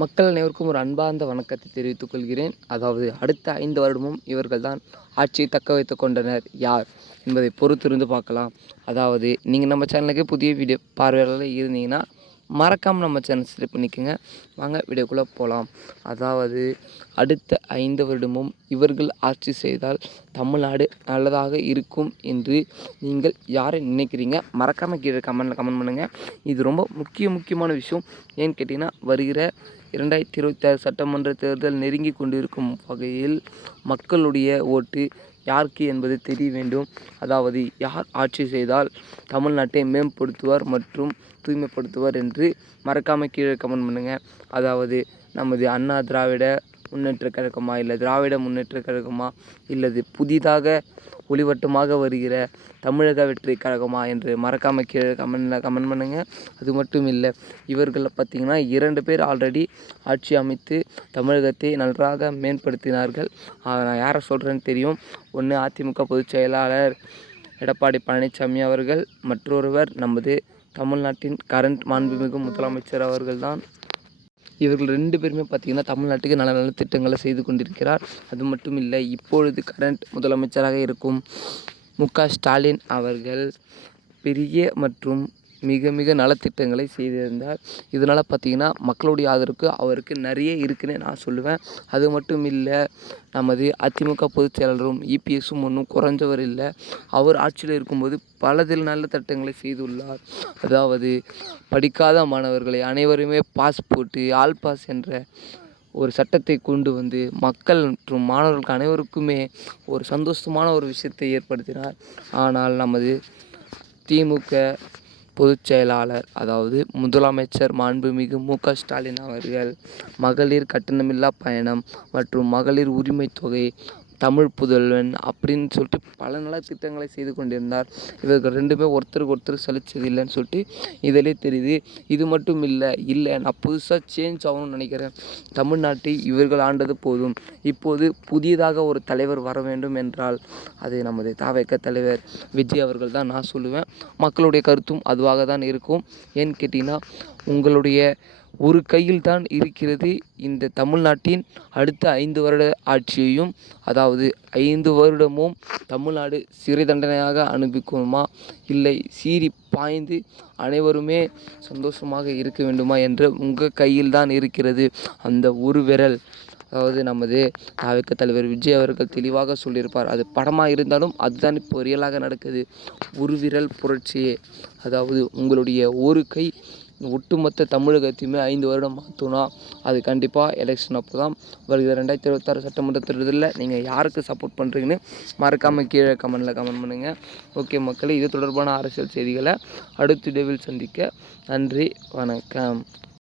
மக்கள் அனைவருக்கும் ஒரு அன்பார்ந்த வணக்கத்தை தெரிவித்துக் கொள்கிறேன். அதாவது அடுத்த ஐந்து வருடமும் இவர்கள்தான் ஆட்சியை தக்க வைத்து கொண்டனர். யார் என்பதை பொறுத்திருந்து பார்க்கலாம். அதாவது நீங்கள் நம்ம சேனலுக்கு புதிய வீடியோ பார்வையாளர்கள் இருந்தீங்கன்னா மறக்காமல் நம்ம சேனல் சப்ஸ்கிரைப் பண்ணிக்கோங்க. வாங்க வீடியோக்குள்ளே போகலாம் அதாவது அடுத்த ஐந்து வருடமும் இவர்கள் ஆட்சி செய்தால் தமிழ்நாடு நல்லதாக இருக்கும் என்று நீங்கள் யாரை நினைக்கிறீங்க? மறக்காமல் கீழே கமெண்டில் கமெண்ட் பண்ணுங்கள் இது ரொம்ப முக்கிய முக்கியமான விஷயம். ஏன்னு கேட்டிங்கன்னா வருகிற இரண்டாயிரத்தி இருபத்தி ஆறு சட்டமன்ற தேர்தல் நெருங்கி கொண்டிருக்கும் வகையில் மக்களுடைய ஓட்டு யாருக்கு என்பது தெரிய வேண்டும். அதாவது யார் ஆட்சி செய்தால் தமிழ்நாட்டை மேம்படுத்துவார் மற்றும் தூய்மைப்படுத்துவார் என்று மறக்காமல் கீழே கமெண்ட் பண்ணுங்கள் அதாவது நமது அண்ணா திராவிட முன்னேற்ற கழகமா இல்லை திராவிட முன்னேற்ற கழகமா இல்லது புதிதாக ஒளிவட்டமாக வருகிற தமிழக வெற்றி கழகமா என்று மறக்காமல் கீழே கமெண்டில் கமெண்ட் பண்ணுங்கள் அது மட்டும் இல்லை இவர்களை பார்த்திங்கன்னா இரண்டு பேர் ஆல்ரெடி ஆட்சி அமைத்து தமிழகத்தை நன்றாக மேம்படுத்தினார்கள். நான் யாரை சொல்கிறேன்னு தெரியும். ஒன்று அதிமுக பொதுச் செயலாளர் எடப்பாடி பழனிசாமி அவர்கள் மற்றொருவர் நமது தமிழ்நாட்டின் கரண்ட் மாண்புமிகு முதலமைச்சர் அவர்கள்தான். இவர்கள் ரெண்டு பேருமே பார்த்திங்கன்னா தமிழ்நாட்டுக்கு நல்ல நல்ல திட்டங்களை செய்து கொண்டிருக்கிறார். அது மட்டும் இல்லை இப்பொழுது கரண்ட் முதலமைச்சராக இருக்கும் மு க ஸ்டாலின் அவர்கள் பெரிய மற்றும் மிக மிக நலத்திட்டங்களை செய்திருந்தார். இதனால் பார்த்திங்கன்னா மக்களுடைய ஆதரவுக்கு அவருக்கு நிறைய இருக்குன்னு நான் சொல்லுவேன். அது மட்டும் இல்லை நமது அதிமுக பொதுச் செயலரும் இபிஎஸும் ஒன்றும் குறைஞ்சவர் இல்லை. அவர் ஆட்சியில் இருக்கும்போது பலதில் நல்ல திட்டங்களை செய்துள்ளார். அதாவது படிக்காத மாணவர்களை அனைவருமே பாஸ் போட்டு ஆல் பாஸ் என்ற ஒரு சட்டத்தை கொண்டு வந்து மக்கள் மற்றும் மாணவர்களுக்கு அனைவருக்குமே ஒரு சந்தோஷமான ஒரு விஷயத்தை ஏற்படுத்தினார். ஆனால் நமது திமுக பொதுச் செயலாளர் அதாவது முதலமைச்சர் மாண்புமிகு மு. க. ஸ்டாலின் அவர்கள் மகளிர் கட்டணமில்லா பயணம் மற்றும் மகளிர் உரிமைத் தொகை தமிழ் புதல்வன் அப்படின்னு சொல்லிட்டு பல நலத்திட்டங்களை செய்து கொண்டிருந்தார். இவர்கள் ரெண்டுமே ஒருத்தருக்கு ஒருத்தர் சலிச்சது இல்லைன்னு சொல்லிட்டு இதிலே தெரியுது. இது மட்டும் இல்லை இல்லை நான் புதுசாக சேஞ்ச் ஆகணும்னு நினைக்கிறேன். தமிழ்நாட்டை இவர்கள் ஆண்டது போதும். இப்போது புதியதாக ஒரு தலைவர் வர வேண்டும் என்றால் அது நமது தாவேக்க தலைவர் விஜய் அவர்கள் தான் நான் சொல்லுவேன். மக்களுடைய கருத்தும் அதுவாக தான் இருக்கும். ஏன்னு கேட்டிங்கன்னா உங்களுடைய ஒரு கையில் தான் இருக்கிறது இந்த தமிழ்நாட்டின் அடுத்த ஐந்து வருட ஆட்சியையும் அதாவது ஐந்து வருடமும் தமிழ்நாடு சிறை தண்டனையாக அனுப்பிக்கணுமா இல்லை சீறி பாய்ந்து அனைவருமே சந்தோஷமாக இருக்க வேண்டுமா என்று உங்கள் கையில் தான் இருக்கிறது அந்த ஒரு விரல். அதாவது நமது தாவக தலைவர் விஜய் அவர்கள் தெளிவாக சொல்லியிருப்பார் அது படமாக இருந்தாலும் அதுதான் இப்போ ரியலாக நடக்குது. ஒரு விரல் புரட்சியே. அதாவது உங்களுடைய ஒரு கை ஒட்டுமொத்த தமிழகத்தையுமே ஐந்து வருடம் மாற்றணும்னா அது கண்டிப்பாக எலெக்ஷன் அப்போ தான் வருகிற ரெண்டாயிரத்தி இருபத்தாறு சட்டமன்ற தேர்தலில் நீங்கள் யாருக்கு சப்போர்ட் பண்ணுறீங்கன்னு மறக்காமல் கீழே கமெண்டில் கமெண்ட் பண்ணுங்கள் ஓகே மக்களே இது தொடர்பான அரசியல் செய்திகளை அடுத்த வீடியோவில் சந்திக்க நன்றி வணக்கம்.